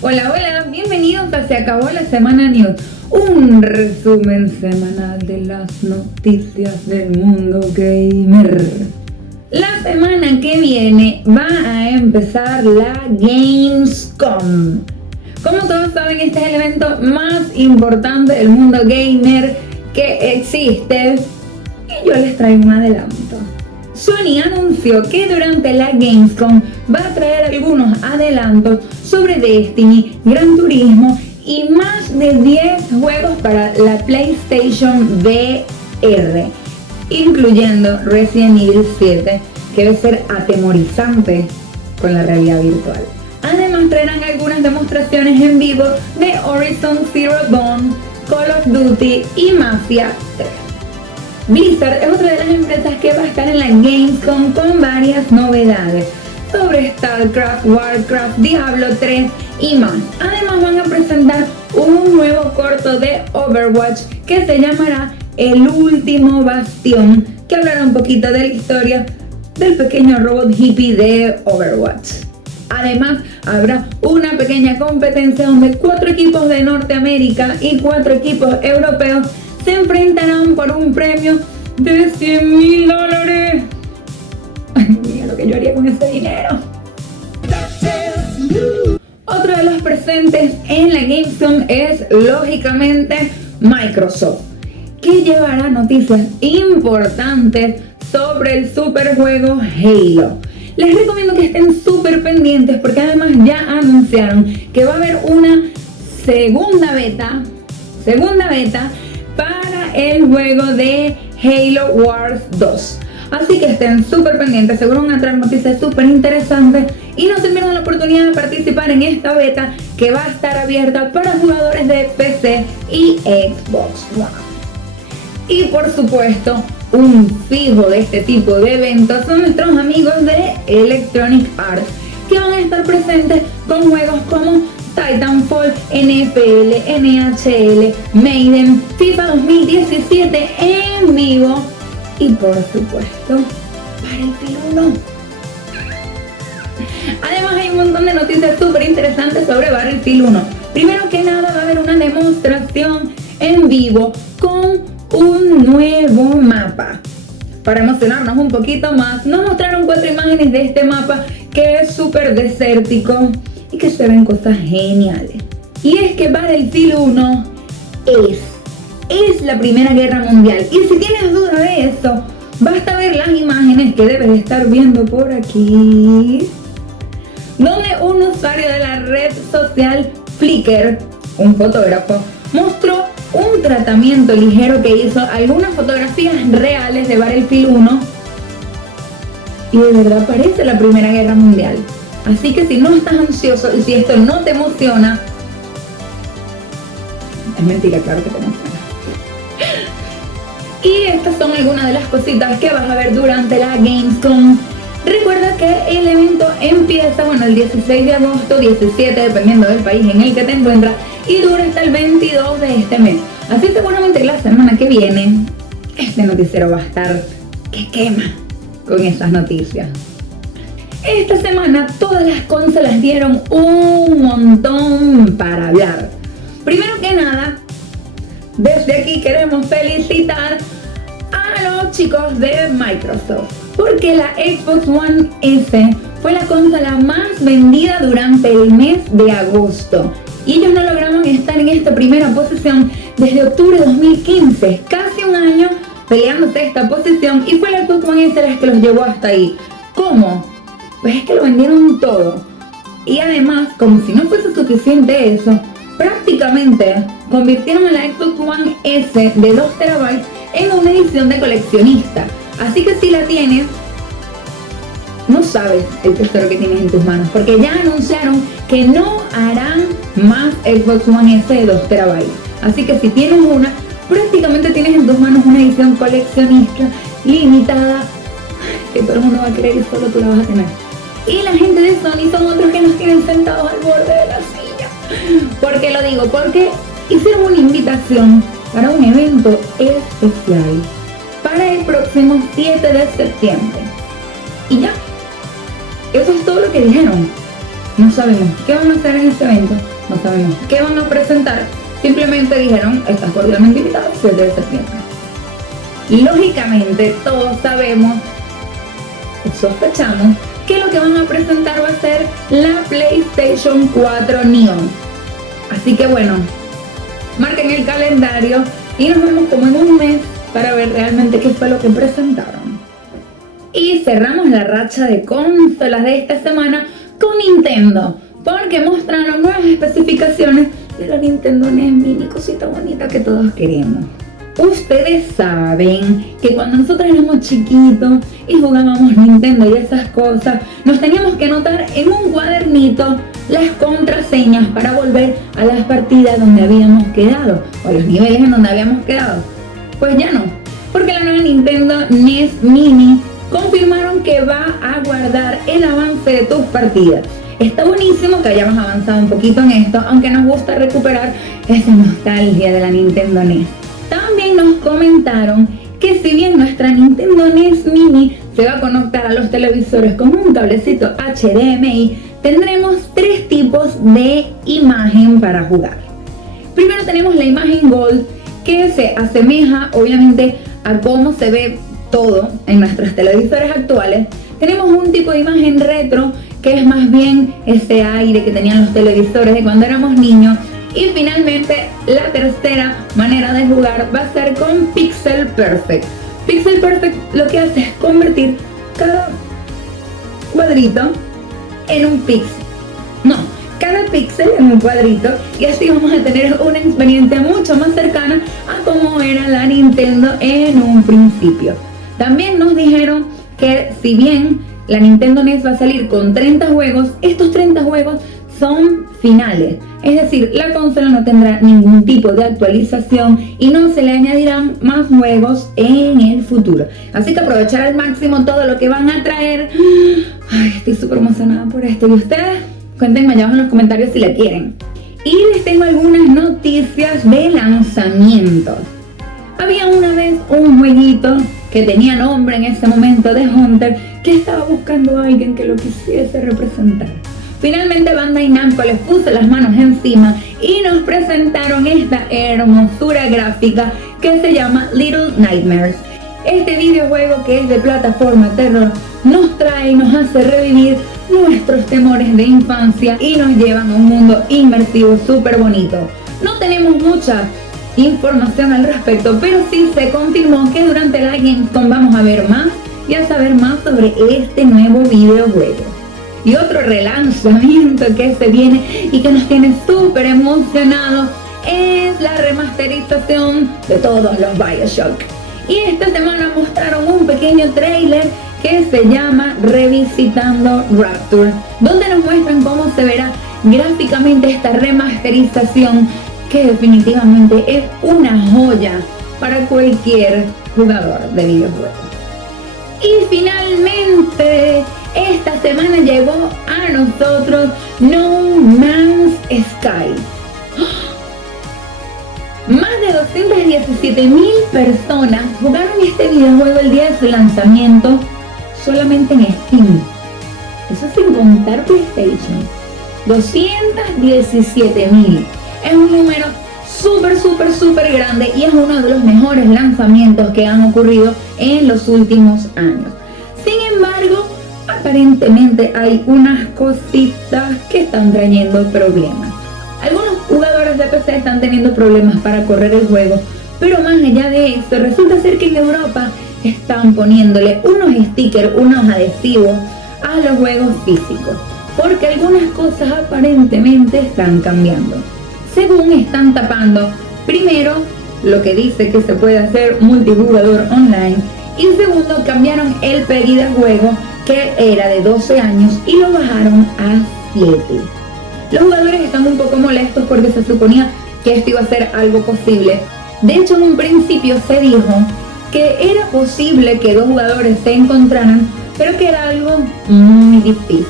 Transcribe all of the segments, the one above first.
Hola, hola, bienvenidos a Se Acabó la Semana News, un resumen semanal de las noticias del mundo gamer. La semana que viene va a empezar la Gamescom. Como todos saben, este es el evento más importante del mundo gamer que existe y yo les traigo un adelanto. Sony anunció que durante la Gamescom va a traer algunos adelantos sobre Destiny, Gran Turismo y más de 10 juegos para la PlayStation VR, incluyendo Resident Evil 7, que debe ser atemorizante con la realidad virtual. Además traerán algunas demostraciones en vivo de Horizon Zero Dawn, Call of Duty y Mafia 3. Blizzard es otra de las empresas que va a estar en la Gamescom con varias novedades sobre StarCraft, Warcraft, Diablo 3 y más. Además van a presentar un nuevo corto de Overwatch que se llamará El Último Bastión, que hablará un poquito de la historia del pequeño robot hippie de Overwatch. Además, habrá una pequeña competencia donde 4 equipos de Norteamérica y 4 equipos europeos se enfrentarán por un premio de $100,000. Ay, mira lo que yo haría con ese dinero. Otro de los presentes en la Gamescom es, lógicamente, Microsoft, que llevará noticias importantes sobre el superjuego Halo. Les recomiendo que estén súper pendientes porque además ya anunciaron que va a haber una segunda beta para el juego de Halo Wars 2. Así que estén súper pendientes, seguro van a traer noticias súper interesantes y no se pierdan la oportunidad de participar en esta beta que va a estar abierta para jugadores de PC y Xbox One. Y por supuesto, un fijo de este tipo de eventos son nuestros amigos de Electronic Arts, que van a estar presentes con juegos como Titanfall, NFL, NHL, Maiden, FIFA 2017 en vivo y por supuesto Battlefield 1. Además hay un montón de noticias súper interesantes sobre Battlefield 1. Primero que nada va a haber una demostración en vivo con un nuevo mapa. Para emocionarnos un poquito más, nos mostraron 4 imágenes de este mapa que es súper desértico y que se ven cosas geniales. Y es que Battlefield 1 es la Primera Guerra Mundial. Y si tienes duda de eso, basta ver las imágenes que debes estar viendo por aquí, donde un usuario de la red social Flickr, un fotógrafo, mostró un tratamiento ligero que hizo algunas fotografías reales de Battlefield 1 y de verdad parece la Primera Guerra Mundial. Así que si no estás ansioso y si esto no te emociona, es mentira, claro que te emociona. Y estas son algunas de las cositas que vas a ver durante la Gamescom. Recuerda que el evento empieza, el 16 de agosto, 17, dependiendo del país en el que te encuentras, y dura hasta el 22 de este mes. Así seguramente la semana que viene, este noticiero va a estar que quema con esas noticias. Esta semana todas las consolas dieron un montón para hablar. Primero que nada, desde aquí queremos felicitar a los chicos de Microsoft, porque la Xbox One S fue la consola más vendida durante el mes de agosto. Y ellos no lograron estar en esta primera posición desde octubre de 2015, casi un año peleándose esta posición, y fue la Xbox One S la que los llevó hasta ahí. ¿Cómo? Pues es que lo vendieron todo. Y además, como si no fuese suficiente eso, prácticamente convirtieron a la Xbox One S de 2 terabytes en una edición de coleccionista. Así que si la tienes, no sabes el tesoro que tienes en tus manos, porque ya anunciaron que no harán más Xbox One S de 2 terabytes. Así que si tienes una, prácticamente tienes en tus manos una edición coleccionista limitada que todo el mundo va a querer y solo tú la vas a tener. Y la gente de Sony son otros que nos tienen sentados al borde de la silla. ¿Por qué lo digo? Porque hicieron una invitación para un evento especial para el próximo 7 de septiembre. Y ya, eso es todo lo que dijeron. No sabemos qué van a hacer en este evento, no sabemos qué van a presentar, simplemente dijeron, estás cordialmente invitado el 7 de septiembre. Lógicamente todos sabemos, sospechamos, que lo que van a presentar va a ser la PlayStation 4 Neo. Así que bueno, marquen el calendario y nos vemos como en un mes para ver realmente qué fue lo que presentaron. Y cerramos la racha de consolas de esta semana con Nintendo, porque mostraron nuevas especificaciones de la Nintendo NES Mini, cosita bonita que todos queremos. Ustedes saben que cuando nosotros éramos chiquitos y jugábamos Nintendo y esas cosas, nos teníamos que anotar en un cuadernito las contraseñas para volver a las partidas donde habíamos quedado, o a los niveles en donde habíamos quedado. Pues ya no, porque la nueva Nintendo NES Mini confirmaron que va a guardar el avance de tus partidas. Está buenísimo que hayamos avanzado un poquito en esto, aunque nos gusta recuperar esa nostalgia de la Nintendo NES. También nos comentaron que si bien nuestra Nintendo NES Mini se va a conectar a los televisores con un cablecito HDMI, tendremos 3 tipos de imagen para jugar. Primero tenemos la imagen Gold, que se asemeja obviamente a cómo se ve todo en nuestros televisores actuales. Tenemos un tipo de imagen retro, que es más bien ese aire que tenían los televisores de cuando éramos niños. Y finalmente, la tercera manera de jugar va a ser con Pixel Perfect. Pixel Perfect lo que hace es convertir cada cuadrito en un pixel. No, cada píxel en un cuadrito, y así vamos a tener una experiencia mucho más cercana a cómo era la Nintendo en un principio. También nos dijeron que si bien la Nintendo NES va a salir con 30 juegos, estos 30 juegos son finales. Es decir, la consola no tendrá ningún tipo de actualización y no se le añadirán más juegos en el futuro. Así que aprovechar al máximo todo lo que van a traer. Ay, estoy súper emocionada por esto. ¿Y ustedes? Cuéntenme allá abajo en los comentarios si la quieren. Y les tengo algunas noticias de lanzamientos. Había una vez un jueguito que tenía nombre en ese momento de Hunter, que estaba buscando a alguien que lo quisiese representar. Finalmente Bandai Namco les puso las manos encima y nos presentaron esta hermosura gráfica que se llama Little Nightmares. Este videojuego, que es de plataforma terror, nos trae y nos hace revivir nuestros temores de infancia y nos llevan a un mundo inmersivo súper bonito. No tenemos mucha información al respecto, pero sí se confirmó que durante la Gamescom vamos a ver más y a saber más sobre este nuevo videojuego. Y otro relanzamiento que se viene y que nos tiene súper emocionados es la remasterización de todos los BioShock. Y esta semana mostraron un pequeño trailer que se llama Revisitando Rapture, donde nos muestran cómo se verá gráficamente esta remasterización, que definitivamente es una joya para cualquier jugador de videojuegos. Y finalmente, esta semana llegó a nosotros No Man's Sky. Más de 217.000 personas jugaron este videojuego el día de su lanzamiento solamente en Steam. Eso sin contar PlayStation. 217.000. Es un número súper grande y es uno de los mejores lanzamientos que han ocurrido en los últimos años. Sin embargo, aparentemente hay unas cositas que están trayendo problemas. Algunos jugadores de PC están teniendo problemas para correr el juego, pero más allá de esto, resulta ser que en Europa están poniéndole unos stickers, unos adhesivos a los juegos físicos, porque algunas cosas aparentemente están cambiando. Según están tapando, primero, lo que dice que se puede hacer multijugador online, y segundo, cambiaron el PEGI del juego, que era de 12 años, y lo bajaron a 7. Los jugadores están un poco molestos porque se suponía que esto iba a ser algo posible. De hecho, en un principio se dijo que era posible que 2 jugadores se encontraran, pero que era algo muy difícil.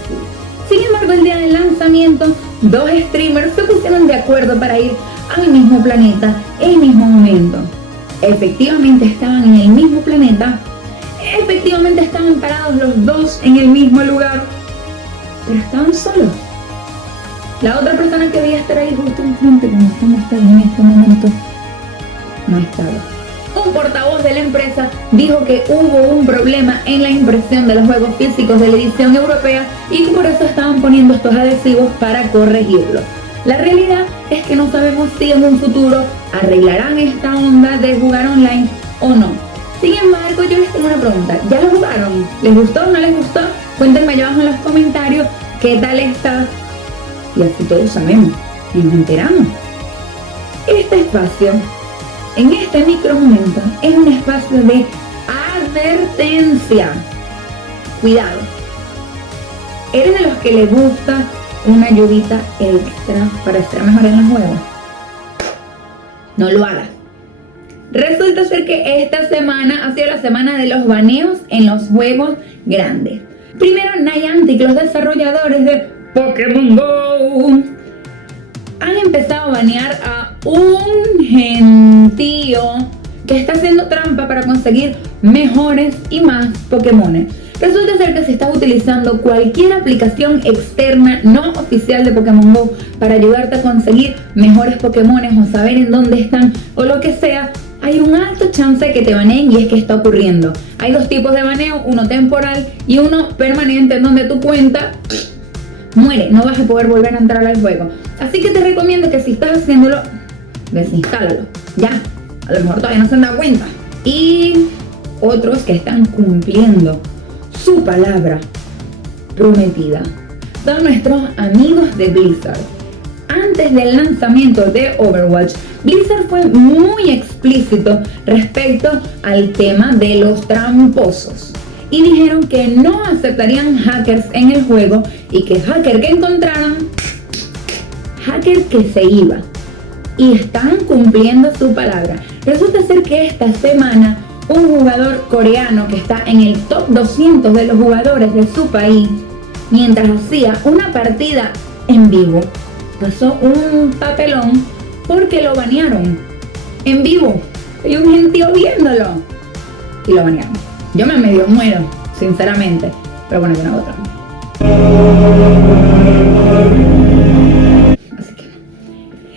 Sin embargo, el día del lanzamiento, 2 streamers se pusieron de acuerdo para ir al mismo planeta en el mismo momento. Efectivamente estaban en el mismo planeta, efectivamente estaban parados los 2 en el mismo lugar, pero estaban solos. La otra persona que debía estar ahí justo enfrente, como estamos en este momento, no estaba. Un portavoz de la empresa dijo que hubo un problema en la impresión de los juegos físicos de la edición europea y que por eso estaban poniendo estos adhesivos para corregirlo. La realidad es que no sabemos si en un futuro arreglarán esta onda de jugar online o no. Sin embargo, yo les tengo una pregunta. ¿Ya lo jugaron? ¿Les gustó o no les gustó? Cuéntenme allá abajo en los comentarios qué tal está. Y así todos sabemos y nos enteramos. Este espacio, en este micro momento, es un espacio de advertencia. Cuidado. ¿Eres de los que le gusta una ayudita extra para estar mejor en los juegos? No lo hagas. Resulta ser que esta semana ha sido la semana de los baneos en los juegos grandes. Primero, Niantic, los desarrolladores de Pokémon Go, han empezado a banear a un gentío que está haciendo trampa para conseguir mejores y más Pokémones. Resulta ser que si estás utilizando cualquier aplicación externa no oficial de Pokémon Go para ayudarte a conseguir mejores Pokémones o saber en dónde están o lo que sea, hay un alto chance de que te baneen, y es que está ocurriendo. Hay dos tipos de baneo, uno temporal y uno permanente, en donde tu cuenta muere, no vas a poder volver a entrar al juego. Así que te recomiendo que si estás haciéndolo, desinstálalo. Ya, a lo mejor todavía no se han dado cuenta. Y otros que están cumpliendo su palabra prometida son nuestros amigos de Blizzard. Antes del lanzamiento de Overwatch, Blizzard fue muy explícito respecto al tema de los tramposos y dijeron que no aceptarían hackers en el juego y que hacker que encontraran, hacker que se iba. Y están cumpliendo su palabra. Resulta ser que esta semana un jugador coreano que está en el top 200 de los jugadores de su país, mientras hacía una partida en vivo, pasó un papelón porque lo banearon en vivo. Hay un gentío viéndolo y lo banearon. Yo me medio muero, sinceramente, pero bueno, yo no hago trampa. Así que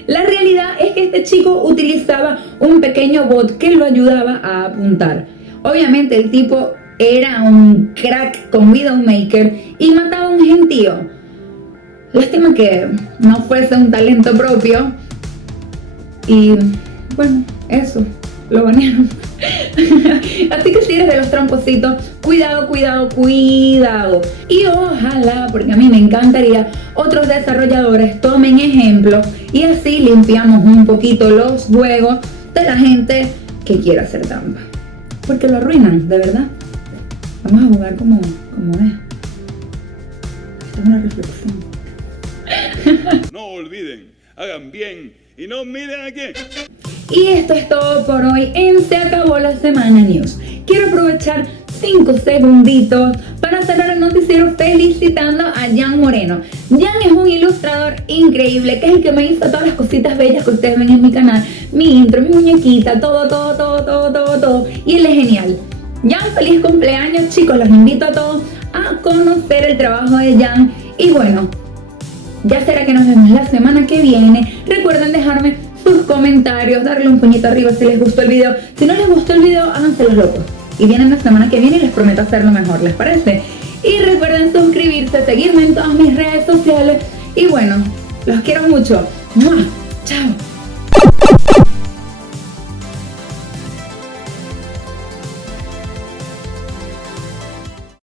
la realidad es que este chico utilizaba un pequeño bot que lo ayudaba a apuntar. Obviamente el tipo era un crack con Widowmaker y mataba a un gentío. Lástima que no fuese un talento propio. Y bueno, eso, lo banearon. Así que si eres de los trampositos, cuidado, cuidado, cuidado. Y ojalá, porque a mí me encantaría, otros desarrolladores tomen ejemplo y así limpiamos un poquito los juegos de la gente que quiere hacer trampa. Porque lo arruinan, de verdad. Vamos a jugar como es. Esto es una reflexión. No olviden, hagan bien y no miren a quién. Y esto es todo por hoy en Se Acabó la Semana News. Quiero aprovechar 5 segunditos para cerrar el noticiero felicitando a Jan Moreno. Jan es un ilustrador increíble, que es el que me hizo todas las cositas bellas que ustedes ven en mi canal. Mi intro, mi muñequita, todo. Y él es genial. Jan, feliz cumpleaños, chicos. Los invito a todos a conocer el trabajo de Jan. Y bueno, ya será que nos vemos la semana que viene. Recuerden dejarme sus comentarios, darle un puñito arriba si les gustó el video. Si no les gustó el video, háganse los locos. Y vienen la semana que viene y les prometo hacerlo mejor, ¿les parece? Y recuerden suscribirse, seguirme en todas mis redes sociales. Y bueno, los quiero mucho. ¡Mua! ¡Chao!